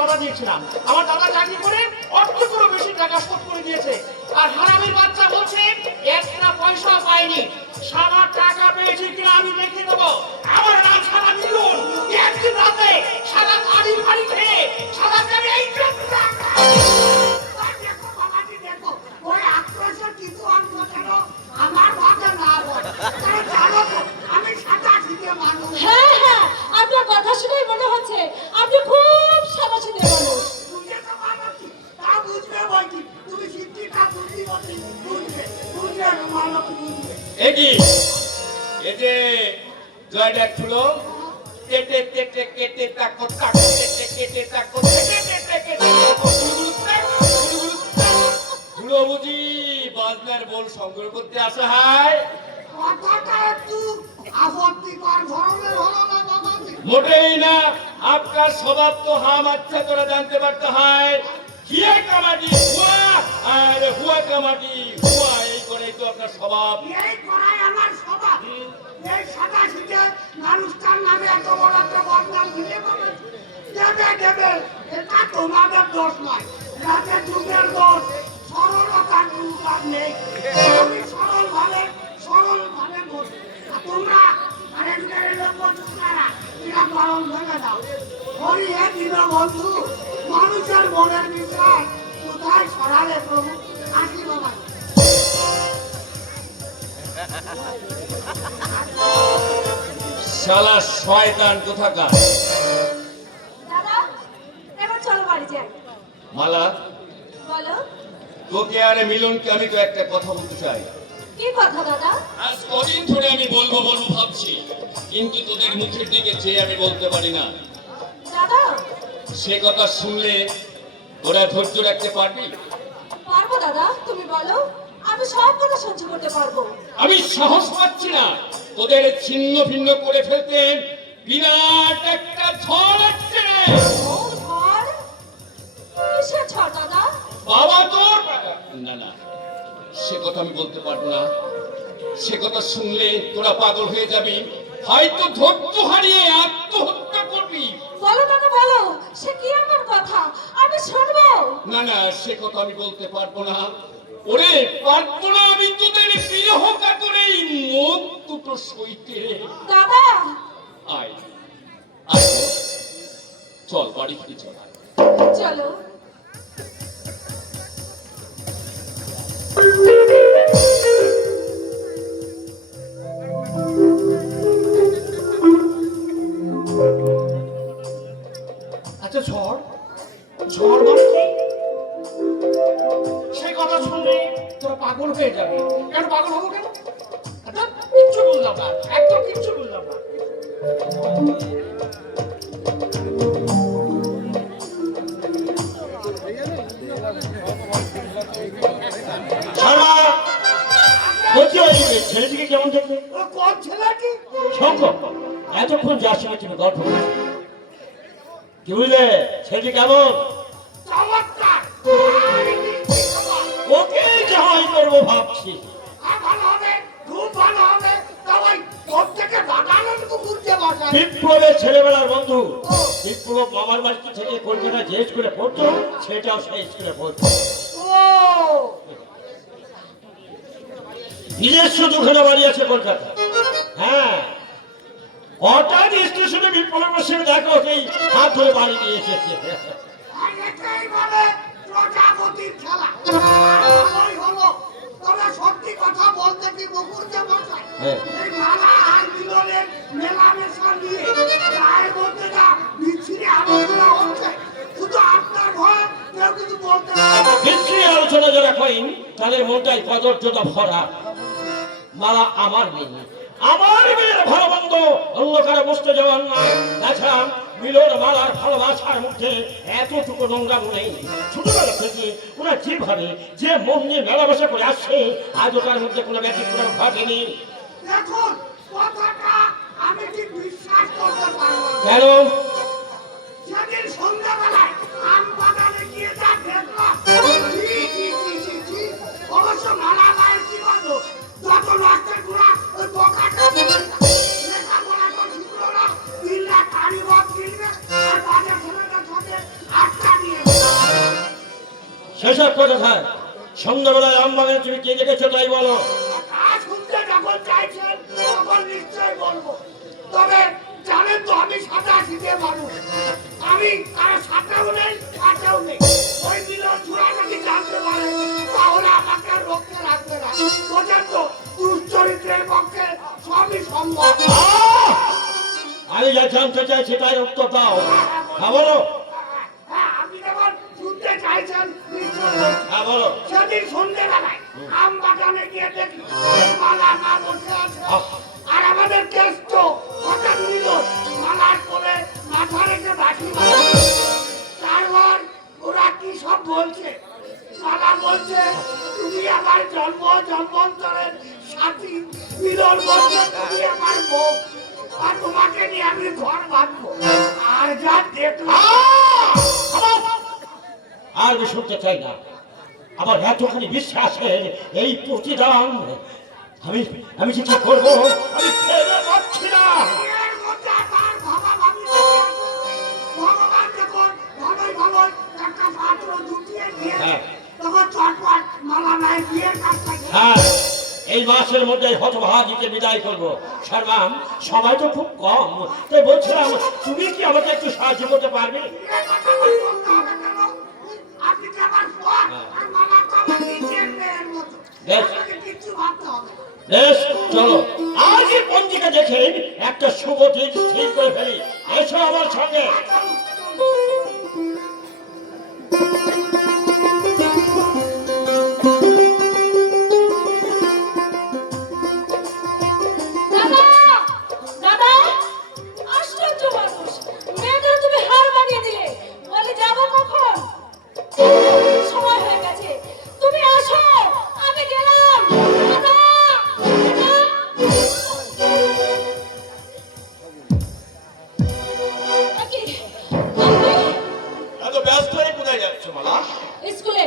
বাধা দিয়েছিলাম। আমার দাদা চাকরি করে অর্ধ করে বেশি টাকা শোধ করে দিয়েছে, আর হারামির বাচ্চা বলছে একটা পয়সা পায়নি। সারা টাকা পেয়েছে কিনা আমি দেখে দেবো। আমার নাম সারা মিলন। একদিন রাতে সারা বাড়ি বাড়ি খেয়ে সারা যাবে এই হ্যাঁ হ্যাঁ, আপনার কথা শুনেই মনে হচ্ছে আপনি খুব সাদাসিধে মানুষ। এটি এতে জয়টা খুলো কেটে কেটে কেটে তাকো তাকো কেটে কেটে তাকো কেটে কেটে গুলো বুঝি বাজনার বল সংগ্রহ করতে আসা হয়। কথাটা একটু আপত্তিকর ধরনের হলো না বাবাজি? মোটেই না, আপনার স্বভাব তো হাম আচ্ছা করে জানতে পারতে হয়। হিয়া কামাটি হুয়া আর হুয়া কামাটি হুয়া, এই করেই তো আপনার স্বভাব। এই করাই আমার স্বভাব। এই সাদা শীতে মানুষটার নামে এত বড় একটা বদনাম দিলে পাবে দেবে দেবে, এটা তোমাদের দোষ নয়, রাতে যুগের দোষ। সরলতার দুর্গার নেই। আমি সরল ভাবে বলি, আর তোমরা আরেকজনের লোক বলছো না, এরা পালন ভেঙে দাও। হরি হে দীনবন্ধু, মানুষের মনের বিচার কোথায় ছড়ালে প্রভু? আসি বাবা। শালা শয়তান কোথাকার। দাদা, এবার চলো বাড়ি যাই। মালা, বলো। তোকে আর মিলনকে আমি তো একটা কথা বলতে চাই। কি কথা দাদা? আজ কদিন ধরে আমি বলবো ভাবছি, কিন্তু তোদের মুখের দিকে চেয়ে আমি বলতে পারি না। দাদা, সে কথা শুনলে তোরা ধৈর্য রাখতে পারবি? পারবো দাদা, তুমি বলো, আমি সব কথা সহ্য করতে পারবো। আমি সাহস পাচ্ছি না তোদের ছিন্ন ভিন্ন করে ফেলতে। বিরাট একটা ঝড় আসছে। ঝড়? কিসের ঝড় দাদা? বাবা তোর না না, সে কথা আমি বলতে পারবো না। সে কথা শুনলে তোরা পাগল হয়ে যাবি, হয়তো ধৈর্য হারিয়ে আত্মহত্যা করবি। বলো দাদা বলো, সে কি এমন কথা, আমি শুনবো। না না, সে কথা আমি বলতে পারবো না। ওরে পারবো না আমি তোদের বিরহ কাতরে মুখ দুটো সইতে। দাদা, আয় আয়, চল বাড়ি ফিরে চল। চলো। আচ্ছা, ঝড় ঝড় মানে কি? সেই কথা শুনলে তোরা পাগল হয়ে যাবে। কেন পাগল হবো কেন? আচ্ছা, কিচ্ছু বুঝলাম না, একদম কিচ্ছু বুঝলাম না। ছেলেটিকে কেমন দেখবে? কোন ছেলেটি? শঙ্কর, এতক্ষণ যার সঙ্গে তুমি গল্প করছো, কি বুঝলে ছেলেটি কেমন? চমৎকার। ওকে জামাই করবো ভাবছি। ভালো হবে, খুব ভালো হবে। তবে প্রত্যেকে বাগানের কুকুরকে বসায়। বিপ্লবের ছেলেবেলার বন্ধু। বিপ্লব মামার বাড়িতে থেকে কলকাতা যে স্কুলে পড়তো, সেটাও সেই স্কুলে পড়তো। ও, নিজস্ব দুখানা বাড়ি আছে কলকাতা। হ্যাঁ, হঠাৎ স্টেশনে বিপ্লবের সঙ্গে দেখা হতেই হাত ধরে বাড়ি নিয়ে এসেছে। আর এটাই বলে প্রজাপতির খেলা। ভালোই হলো। তবে সত্যি কথা বলতে কি কুকুরকে বসায়? হ্যাঁ। এই মালা আর মিলনের মেলামেশা নিয়ে গায়ের মধ্যে যা বিচ্ছিরি আলোচনা হচ্ছে, শুধু আপনার ভয় কেউ কিছু বলতে পারে না। বিচ্ছিরি আলোচনা যারা করেন তাদের মনটাই কদর্যতা ভরা। মালা আমার মেয়ে, আমার মেয়ের ভালো মন্দ অন্য কারো বুঝতে যাওয়ার না। তাছাড়া মিলন মালার ভালোবাসার মধ্যে এতটুকু নোংরা নেই। ছোটবেলা থেকে ওরা যেভাবে যে মন নিয়ে মেলামেশা করে আসছে, আজও তার মধ্যে কোনো ব্যতিক্রম ঘটেনি। দেখুন, কথাটা আমি ঠিক বিশ্বাস করতে পারবো না। কেন? সেদিন সন্ধ্যাবেলায় আম বাগানে গিয়ে যা দেখলাম, অবশ্য মালা গায়ের কি বলবো, যত নষ্টের গুণা ওই বোকাটা লেখাপড়া তো শিখলো না, 3 লাখ কারিগর কিনবে আর বাজার ছেলেটার সাথে 8 সেসব কথা থাক। সন্ধ্যাবেলায় আমবাগানে তুমি কে দেখেছো তাই বলো। তা শুনতে যখন চাইছেন তখন নিশ্চয় বলবো। তবে জানেন তো আমি সাদা শীতে মানুষ, আমি কারো সাথেও নেই কাছেও নেই। ওই মিলন ছুড়া যদি জানতে পারে তাহলে আমাকে রক্ষে রাখবে না। বোঝেন তো, দুশ্চরিত্রের পক্ষে সবই সম্ভব। আমি যা জানতে চাই সেটাই উত্তর দাও। হ্যাঁ বলো। হ্যাঁ, আপনি যখন শুনতে চাইছেন নিশ্চয় বলছি। হ্যাঁ বলো। সেদিন সন্ধ্যেবেলায় আম বাগানে গিয়ে দেখি মালা মা বসে আছে। আর আমাদের কেষ্ট হঠাৎ নিল মালার কোলে মাথা রেখে বাকি তারপর ওরা কি সব বলছে। মালা বলছে তুমি আমার জন্মান্তরের সাথী, মিলন বলছে তুমি আমার বউ, আর তোমাকে নিয়ে আমি ঘর বাঁধবো। আর যা দেখলাম আর আমি শুনতে চাই না। আমার এতখানি বিশ্বাসের এই প্রতিদান আমি আমি যে কি করবো আমি ভেবে পাচ্ছি না। এর মধ্যে আবার ভাবাভাবি লেগে আছে। ভগবান যখন ভালোই ভালোই একটা পাত্র জুটিয়ে দিয়ে হ্যাঁ। তখন চটপট মালা নাই বিয়ের কাজটা হ্যাঁ, এই মাসের মধ্যে হতভাগীকে বিদায় করবো। সারবাম সময় তো খুব কম, তাই বলছিলাম তুমি কি আমাকে একটু সাহায্য করতে পারবে? আপনি কি আমার পর আর মালা তো আমার নিজের মেয়ের মতো, বেশ। আপনাকে কিচ্ছু ভাবতে হবে না। বেশ, চলো আজই পঞ্জিকা দেখে একটা শুভ দিন স্থির করে ফেলি। এসো আমার সঙ্গে। দাদা দাদা, আশ্চর্য মানুষ, মেয়েদের তুমি হার মানিয়ে দিলে। বলে যাবো কখন? সময় হয়ে গেছে, তুমি আসো, আমি গেলাম। দাদা, দাদা। কি, আপনি এত ব্যস্ত হয়ে কোথায় যাচ্ছ মালা? স্কুলে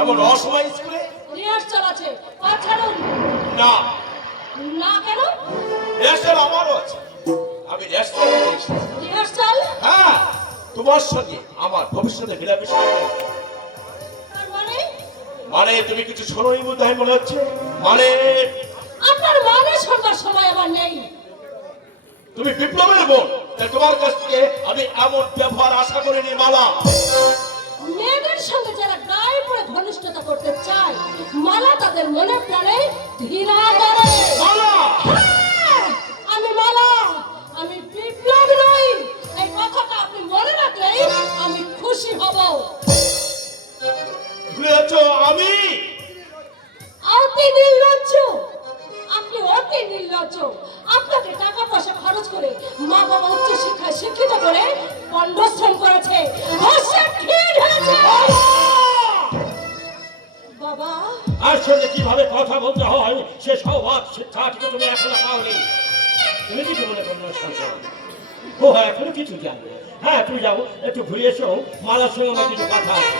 এমন অসময় স্কুলে? রিহার্সাল আছে, আর ছাড়ুন। না, না কেন? রেস্টার আমারও আছে। আমি রেস্টারে এসেছি। রিহার্সাল? হ্যাঁ, তোমার সঙ্গে আমার ভবিষ্যতে মিলামিশা করতে। তার মানে? মানে তুমি কিছু শোনোই বোধ হয় মনে হচ্ছে। মানে আপনার মানে শোনবার সময় আমার নেই। তুমি বিপ্লবের বোন, তাই তোমার কাছ থেকে আমি এমন ব্যবহার আশা করিনি মালা। মেয়েদের সঙ্গে যারা গায়ে পড়ে ঘনিষ্ঠতা করতে চায়, মালা তাদের মনে প্রাণে ঘৃণা করে। মালা! হ্যাঁ, আমি মালা, আমি বিপ্লব নই। এই কথাটা আপনি মনে রাখলেই আমি খুশি হব। ভুলেছ আমি? অতি নির্লজ্জ, আপনি অতি নির্লজ্জ। আপনাকে টাকা পয়সা খরচ করে মা বাবা উচ্চ শিক্ষায় শিক্ষিত করে কণ্ঠশ্রম করেছে, ঘষে খেয়ে ঢেলেছে। বাবা, আর সঙ্গে কিভাবে কথা বলতে হয় সে সৌভাগ্য শিক্ষা থেকে তুমি এখনো পাওনি। তুমি কিছু মনে করো না শঙ্কর। ও হ্যাঁ, এখনো কিছু জানবে। হ্যাঁ, তুমি যাও, একটু ঘুরে এসো, মালার সঙ্গে আমার কিছু কথা আছে।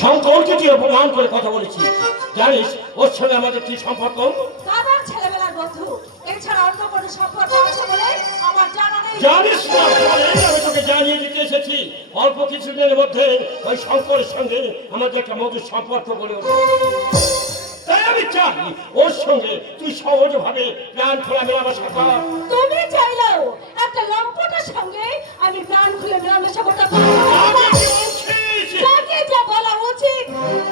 শঙ্করকে তুই অপমান করে কথা বলেছিস, জানিস ওর সঙ্গে আমাদের কি সম্পর্ক? দাদার ছেলেবেলার বন্ধু, এছাড়া অন্য কোনো সম্পর্ক আছে বলে আমার জানা নেই। জানিস না, আমি তোকে জানিয়ে দিতে এসেছি। অল্প কিছুদিনের মধ্যে ওই শঙ্করের সঙ্গে আমাদের একটা মধুর সম্পর্ক গড়ে উঠবে। তাই আমি চাই ওর সঙ্গে তুই সহজভাবে প্রাণ খোলা মেলামেশা কর। তুমি চাইলেও একটা লম্পটের সঙ্গে আমি প্রাণ খুলে মেলামেশা করতে পারবো আমি না। কি বলছিস? তাকে যা বলা উচিত,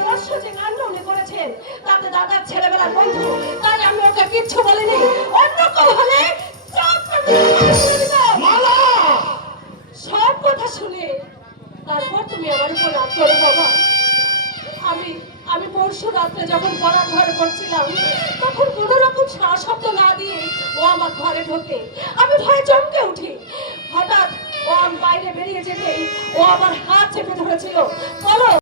পরশ যে কাণ্ড উনি করেছেন তাতে দাদার ছেলেবেলার বন্ধু, তাই আমি ওকে কিচ্ছু বলিনি। অন্য কেউ হলে চাপ করে দিতাম। মালা! সব কথা শুনে তারপর তুমি আমার উপর রাগ করো বাবা। আমি পরশু রাত্রে যখন পড়ার ঘরে পড়ছিলাম, তখন কোনো রকম সারা শব্দ না দিয়ে ও আমার ঘরে ঢোকে। আমি ভয়ে চমকে উঠি। হঠাৎ ও বাইরে বেরিয়ে যেতেই ও আমার হাত চেপে ধরেছিল। বলো